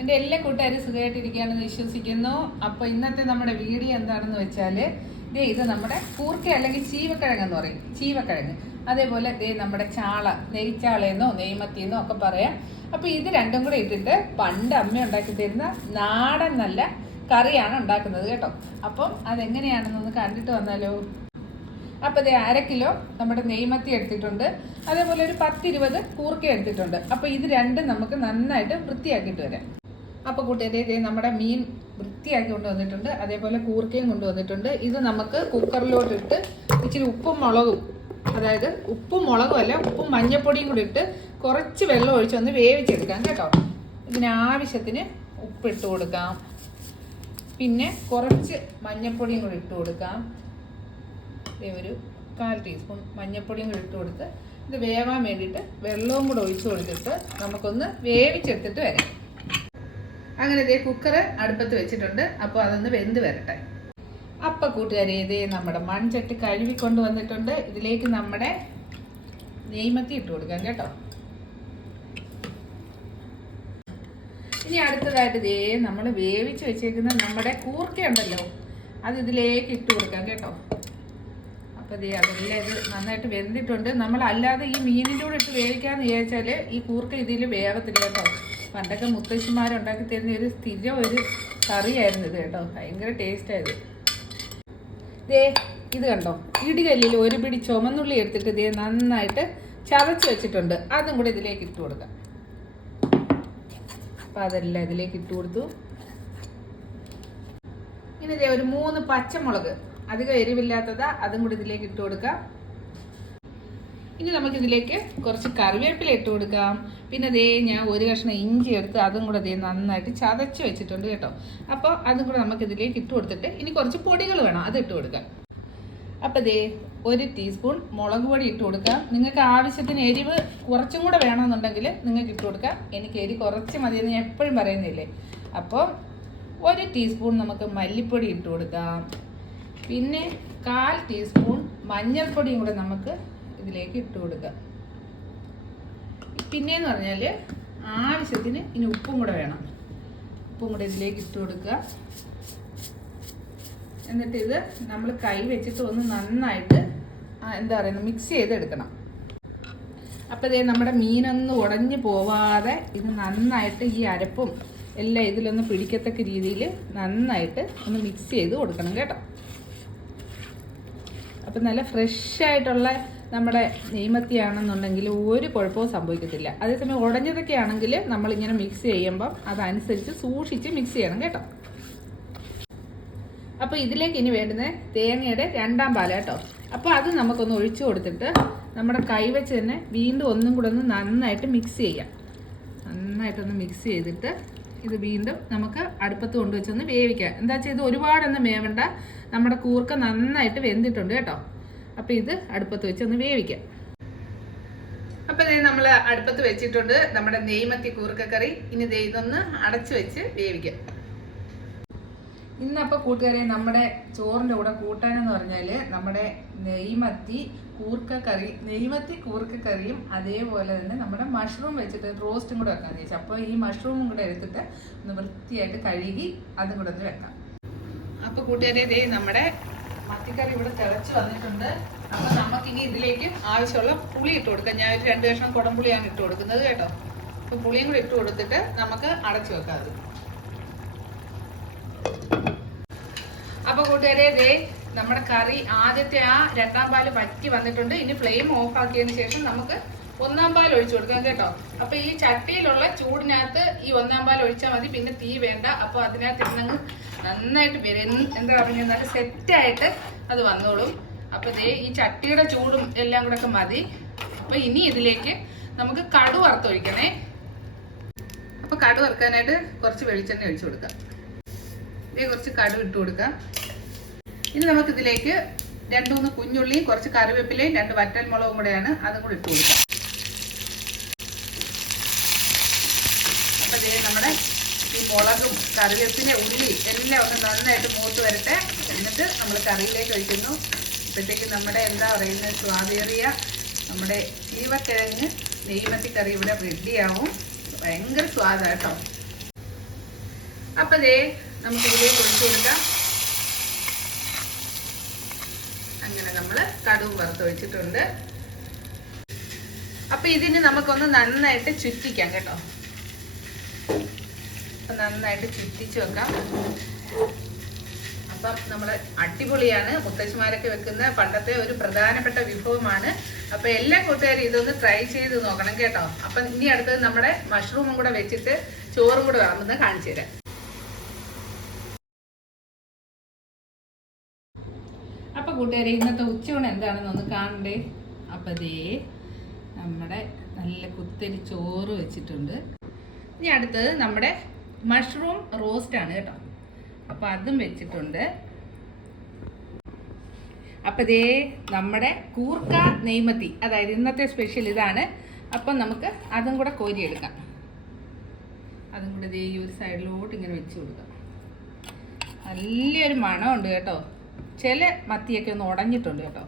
എന്റെ എല്ലാ കൂട്ടുകാരും സുഖമായിട്ടിരിക്കുകയാണെന്ന് വിശ്വസിക്കുന്നു. അപ്പോൾ ഇന്നത്തെ നമ്മുടെ വീഡിയോ എന്താണെന്ന് വെച്ചാൽ ദേ ഇത് നമ്മുടെ കൂർക്ക അല്ലെങ്കിൽ ചീവക്കിഴങ്ങ് എന്ന് പറയും. ചീവക്കിഴങ്ങ്. അതേപോലെ ദേ നമ്മുടെ ചാള നെയ്ച്ചാളയെന്നോ നെയ്മത്തിയെന്നോ ഒക്കെ പറയാം. അപ്പോൾ ഇത് രണ്ടും കൂടെ ഇട്ടിട്ട് പണ്ട് അമ്മ ഉണ്ടാക്കി തരുന്ന നാടൻ നല്ല കറിയാണ് ഉണ്ടാക്കുന്നത് കേട്ടോ. അപ്പം അതെങ്ങനെയാണെന്നൊന്ന് കണ്ടിട്ട് വന്നാലോ? അപ്പോൾ ഇത് അര കിലോ നമ്മുടെ നെയ്മത്തി എടുത്തിട്ടുണ്ട്. അതേപോലെ ഒരു പത്തിരുപത് കൂർക്ക എടുത്തിട്ടുണ്ട്. അപ്പോൾ ഇത് രണ്ടും നമുക്ക് നന്നായിട്ട് വൃത്തിയാക്കിയിട്ട് വരാം. അപ്പോൾ കൂട്ടുകാരെ ഇതേ നമ്മുടെ മീൻ വൃത്തിയാക്കി കൊണ്ടുവന്നിട്ടുണ്ട്. അതേപോലെ കൂർക്കയും കൊണ്ടുവന്നിട്ടുണ്ട്. ഇത് നമുക്ക് കുക്കറിലോട്ടിട്ട് ഇച്ചിരി ഉപ്പും മുളകും അതായത് ഉപ്പും മുളകും അല്ല ഉപ്പും മഞ്ഞപ്പൊടിയും കൂടി ഇട്ട് കുറച്ച് വെള്ളം ഒഴിച്ച് ഒഴിച്ചൊന്ന് വേവിച്ചെടുക്കാം കേട്ടോ. ഇതിന് ആവശ്യത്തിന് ഉപ്പിട്ട് കൊടുക്കാം. പിന്നെ കുറച്ച് മഞ്ഞൾപ്പൊടിയും കൂടി ഇട്ട് കൊടുക്കാം. ഒരു കാൽ ടീസ്പൂൺ മഞ്ഞൾപ്പൊടിയും കൂടി ഇട്ട് കൊടുത്ത് ഇത് വേവാൻ വേണ്ടിയിട്ട് വെള്ളവും കൂടെ ഒഴിച്ചു കൊടുത്തിട്ട് നമുക്കൊന്ന് വേവിച്ചെടുത്തിട്ട് വരാം. അങ്ങനെ ഇതേ കുക്കർ അടുപ്പത്ത് വെച്ചിട്ടുണ്ട്. അപ്പോൾ അതൊന്ന് വെന്ത് വരട്ടെ. അപ്പം കൂട്ടുകാരെ ഇതേ നമ്മുടെ മൺചട്ടി കഴുകി കൊണ്ട് വന്നിട്ടുണ്ട് ഇതിലേക്ക് നമ്മുടെ നെയ്മത്തി ഇട്ട് കൊടുക്കാം കേട്ടോ. ഇനി അടുത്തതായിട്ട് ഇതേ നമ്മൾ വേവിച്ച് വെച്ചേക്കുന്ന നമ്മുടെ കൂർക്ക ഉണ്ടല്ലോ അത് ഇതിലേക്ക് ഇട്ട് കൊടുക്കാം കേട്ടോ. അപ്പോൾ ഇതേ അതെല്ലാം ഇത് നന്നായിട്ട് വെന്തിട്ടുണ്ട്. നമ്മൾ അല്ലാതെ ഈ മീനിന്റെ കൂടെ ഇട്ട് വേവിക്കാന്ന് വിചാരിച്ചാൽ ഈ കൂർക്ക ഇതിൽ വേവത്തില്ല കേട്ടോ. പണ്ടൊക്കെ മുത്തശ്ശിമാരുണ്ടാക്കി തരുന്ന ഒരു സ്ഥിരം ഒരു കറിയായിരുന്നു ഇത് കേട്ടോ. ഭയങ്കര ടേസ്റ്റായത് ദേ ഇത് കണ്ടോ? ഇടികല്ലിൽ ഒരു പിടി ചുമന്നുള്ളി എടുത്തിട്ട് ഇതേ നന്നായിട്ട് ചതച്ച് വെച്ചിട്ടുണ്ട്. അതും കൂടി ഇതിലേക്ക് ഇട്ട് കൊടുക്കാം. അപ്പം അതെല്ലാം ഇതിലേക്ക് ഇട്ട് കൊടുത്തു. ഇനി ഒരു മൂന്ന് പച്ചമുളക്. അധികം എരിവില്ലാത്തതാ. അതും കൂടി ഇതിലേക്ക് ഇട്ട് കൊടുക്കാം. ഇനി നമുക്കിതിലേക്ക് കുറച്ച് കറിവേപ്പില ഇട്ട് കൊടുക്കാം. പിന്നെ ദേ ഞാൻ ഒരു കഷ്ണം ഇഞ്ചി എടുത്ത് അതും കൂടെ ദേ നന്നായിട്ട് ചതച്ച് വെച്ചിട്ടുണ്ട് കേട്ടോ. അപ്പോൾ അതും കൂടെ നമുക്ക് ഇതിലേക്ക് ഇട്ട് കൊടുത്തിട്ട് ഇനി കുറച്ച് പൊടികൾ വേണം അത് ഇട്ട് കൊടുക്കാം അപ്പോൾ ദേ ഒരു ടീസ്പൂൺ മുളക് പൊടി ഇട്ട് കൊടുക്കാം. നിങ്ങൾക്ക് ആവശ്യത്തിന് എരിവ് കുറച്ചും കൂടെ വേണമെന്നുണ്ടെങ്കിൽ നിങ്ങൾക്ക് ഇട്ട് കൊടുക്കാം. എനിക്ക് എരി കുറച്ച് മതിയെന്ന് ഞാൻ എപ്പോഴും പറയുന്നില്ലേ. അപ്പോൾ ഒരു ടീസ്പൂൺ നമുക്ക് മല്ലിപ്പൊടി ഇട്ട് കൊടുക്കാം. പിന്നെ കാൽ ടീസ്പൂൺ മഞ്ഞൾപ്പൊടിയും കൂടെ നമുക്ക് ഇതിലേക്ക് ഇട്ട് കൊടുക്കുക. പിന്നെയെന്ന് പറഞ്ഞാൽ ആവശ്യത്തിന് ഇനി ഉപ്പും കൂടെ വേണം. ഉപ്പും കൂടെ ഇതിലേക്ക് ഇട്ട് കൊടുക്കുക. എന്നിട്ട് ഇത് നമ്മൾ കൈ വെച്ചിട്ട് ഒന്ന് നന്നായിട്ട് എന്താ പറയുക മിക്സ് ചെയ്തെടുക്കണം. അപ്പോൾ ഇതേ നമ്മുടെ മീനൊന്നും ഉടഞ്ഞു പോവാതെ ഇത് നന്നായിട്ട് ഈ അരപ്പും എല്ലാം ഇതിലൊന്ന് പിടിക്കത്തക്ക രീതിയിൽ നന്നായിട്ട് ഒന്ന് മിക്സ് ചെയ്ത് കൊടുക്കണം കേട്ടോ. അപ്പം നല്ല ഫ്രഷ് ആയിട്ടുള്ള നമ്മുടെ നെയ്മത്തിയാണെന്നുണ്ടെങ്കിൽ ഒരു കുഴപ്പവും സംഭവിക്കത്തില്ല. അതേസമയം ഉടഞ്ഞതൊക്കെ ആണെങ്കിൽ നമ്മളിങ്ങനെ മിക്സ് ചെയ്യുമ്പം അതനുസരിച്ച് സൂക്ഷിച്ച് മിക്സ് ചെയ്യണം കേട്ടോ. അപ്പോൾ ഇതിലേക്ക് ഇനി വേണ്ടുന്ന തേങ്ങയുടെ രണ്ടാം പാല കേട്ടോ. അപ്പോൾ അത് നമുക്കൊന്ന് ഒഴിച്ചു കൊടുത്തിട്ട് നമ്മുടെ കൈ വെച്ച് തന്നെ വീണ്ടും ഒന്നും കൂടെ ഒന്ന് നന്നായിട്ട് മിക്സ് ചെയ്യാം. നന്നായിട്ടൊന്ന് മിക്സ് ചെയ്തിട്ട് ഇത് വീണ്ടും നമുക്ക് അടുപ്പത്ത് കൊണ്ടുവച്ചൊന്ന് വേവിക്കാം. എന്താ വെച്ചാൽ ഇത് ഒരുപാടൊന്നും വേവണ്ട. നമ്മുടെ കൂർക്ക നന്നായിട്ട് വെന്തിട്ടുണ്ട് കേട്ടോ. അപ്പോൾ ഇത് അടുപ്പത്ത് വെച്ച് ഒന്ന് വേവിക്കാം. അപ്പോൾ ഇത് നമ്മൾ അടുപ്പത്ത് വെച്ചിട്ടുണ്ട് നമ്മുടെ നെയ്മത്തി കൂർക്കക്കറി. ഇനി ദേ ഇതൊന്ന് അടച്ചു വെച്ച് വേവിക്കാം. ഇന്നപ്പോൾ കൂട്ടുകാരെ നമ്മുടെ ചോറിന്റെ കൂടെ കൂട്ടാനെന്ന് പറഞ്ഞാൽ നമ്മുടെ നെയ്മത്തി കൂർക്കക്കറി കറി നെയ്മത്തി കൂർക്കക്കറിയും അതേപോലെ തന്നെ നമ്മുടെ മഷ്റൂം വെച്ചിട്ട് റോസ്റ്റും കൂടെ വെക്കാൻ ചോദിച്ചു അപ്പോൾ ഈ മഷ്റൂമും കൂടെ എടുത്തിട്ട് ഒന്ന് വൃത്തിയായിട്ട് കഴുകി അതും കൂടെ ഒന്ന് വെക്കാം. അപ്പോൾ കൂട്ടുകാരെ നമ്മുടെ മത്തിക്കറി ഇവിടെ തിളച്ച് വന്നിട്ടുണ്ട്. അപ്പോൾ നമുക്കിനി ഇതിലേക്ക് ആവശ്യമുള്ള പുളി ഇട്ട് കൊടുക്കാം. ഞാൻ ഒരു രണ്ട് കഷ്ണം കുടംപുളിയാണ് ഇട്ട് കൊടുക്കുന്നത് കേട്ടോ. അപ്പം പുളിയും കൂടി ഇട്ട് കൊടുത്തിട്ട് നമുക്ക് അടച്ചു വെക്കാം അത്. അപ്പൊ കൂട്ടുകാരെ ദേ നമ്മുടെ കറി ആദ്യത്തെ ആ രണ്ടാം പാൽ പറ്റി വന്നിട്ടുണ്ട്. ഇനി ഫ്ലെയിം ഓഫ് ആക്കിയതിന് ശേഷം നമുക്ക് ഒന്നാം പാൽ ഒഴിച്ചു കൊടുക്കാം കേട്ടോ. അപ്പൊ ഈ ചട്ടിയിലുള്ള ചൂടിനകത്ത് ഈ ഒന്നാം പാൽ ഒഴിച്ചാൽ മതി. പിന്നെ തീ വേണ്ട. അപ്പൊ അതിനകത്ത് ഇരുന്നങ്ങ് നന്നായിട്ട് വരും എന്ത് പറഞ്ഞു നല്ല സെറ്റായിട്ട് അത് വന്നോളും. അപ്പൊ ദേ ഈ ചട്ടിയുടെ ചൂടും എല്ലാം കൂടെ ഒക്കെ മതി. അപ്പൊ ഇനി ഇതിലേക്ക് നമുക്ക് കടു വറുത്തൊഴിക്കണേ. അപ്പൊ കടു വറുക്കാനായിട്ട് കുറച്ച് വെളിച്ചെണ്ണ ഒഴിച്ചു കൊടുക്കാം. ഇതേ കുറച്ച് കടു ഇട്ട് കൊടുക്കാം. ഇനി നമുക്കിതിലേക്ക് രണ്ട് മൂന്ന് കുഞ്ഞുള്ളിയും കുറച്ച് കറിവേപ്പിലയും രണ്ട് വറ്റൽ മുളകും കൂടെയാണ് അതും കൂടി ഇട്ട് കൊടുക്കാം. ദേ നമ്മുടെ ഈ മുളകും കറിവേപ്പില ഉള്ളി എല്ലാം ഒന്ന് നന്നായിട്ട് മൂത്ത് വരട്ടെ. എന്നിട്ട് നമ്മൾ കറിയിലേക്ക് ഒഴിക്കുന്നു. ഇപ്പോഴത്തേക്ക് നമ്മുടെ എന്താ പറയുന്നത്? സ്വാദേറിയ നമ്മുടെ ചീവക്കിഴങ്ങ് നെയ്മത്തി കറി ഇവിടെ റെഡിയാവും. ഭയങ്കര സ്വാദാണ് കേട്ടോ. അപ്പൊ ദേ നമുക്ക് ഇതിലേക്ക് ഒഴിച്ചു കൊടുക്കാം. അങ്ങനെ നമ്മൾ കടുവും വറുത്ത് ഒഴിച്ചിട്ടുണ്ട്. അപ്പൊ ഇതിന് നമുക്കൊന്ന് നന്നായിട്ട് ചുറ്റിക്കാം കേട്ടോ. നന്നായിട്ട് ചുറ്റിച്ച് വെക്കാം. അപ്പം നമ്മൾ അടിപൊളിയാണ്. മുത്തശ്ശിമാരൊക്കെ വെക്കുന്ന പണ്ടത്തെ ഒരു പ്രധാനപ്പെട്ട വിഭവമാണ്. അപ്പം എല്ലാ കൂട്ടുകാരും ഇതൊന്ന് ട്രൈ ചെയ്ത് നോക്കണം കേട്ടോ. അപ്പം ഇനി അടുത്തത് നമ്മുടെ മഷ്റൂമും കൂടെ വെച്ചിട്ട് ചോറും കൂടെ വേണമെന്ന് കാണിച്ചു തരാം. അപ്പം കൂട്ടുകാരെ ഇന്നത്തെ ഉച്ചയൂണ് എന്താണെന്നൊന്ന് കാണണ്ടേ? അപ്പം ദേ നമ്മുടെ നല്ല കുത്തരി ചോറ് വെച്ചിട്ടുണ്ട്. ഇനി അടുത്തത് നമ്മുടെ മഷ്റൂം റോസ്റ്റ് ആണ് കേട്ടോ. അപ്പൊ അതും വെച്ചിട്ടുണ്ട്. അപ്പൊ ഇതേ നമ്മുടെ കൂർക്ക നെയ്മത്തി അതായത് ഇന്നത്തെ സ്പെഷ്യൽ ഇതാണ്. അപ്പം നമുക്ക് അതും കൂടെ കോരിയെടുക്കാം. അതും കൂടെ ഇതേ ഈ ഒരു സൈഡിലോട്ട് ഇങ്ങനെ വെച്ച് കൊടുക്കാം. നല്ലൊരു മണമുണ്ട് കേട്ടോ. ചില മത്തിയൊക്കെ ഒന്ന് ഉടഞ്ഞിട്ടുണ്ട് കേട്ടോ.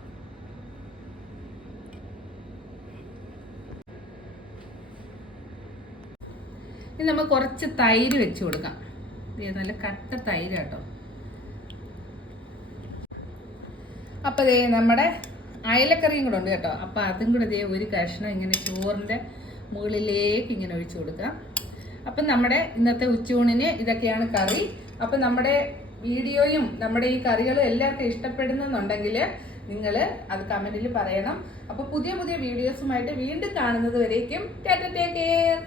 ഇനി നമ്മൾ കുറച്ച് തൈര് വെച്ച് കൊടുക്കാം. നല്ല കട്ട തൈര് കേട്ടോ അപ്പോൾ ദേ നമ്മുടെ അയലക്കറിയും കൂടെ ഉണ്ട് കേട്ടോ. അപ്പോൾ അതും കൂടെ ദേ ഒരു കഷ്ണം ഇങ്ങനെ ചോറിന്റെ മുകളിലേക്ക് ഇങ്ങനെ ഒഴിച്ചു കൊടുക്കാം. അപ്പം നമ്മുടെ ഇന്നത്തെ ഉച്ചയൂണിന് ഇതൊക്കെയാണ് കറി. അപ്പം നമ്മുടെ വീഡിയോയും നമ്മുടെ ഈ കറികളും എല്ലാവർക്കും ഇഷ്ടപ്പെടുന്നുണ്ടെങ്കിൽ നിങ്ങൾ അത് കമന്റിൽ പറയണം. അപ്പോൾ പുതിയ പുതിയ വീഡിയോസുമായിട്ട് വീണ്ടും കാണുന്നത് വരേക്കും. Take care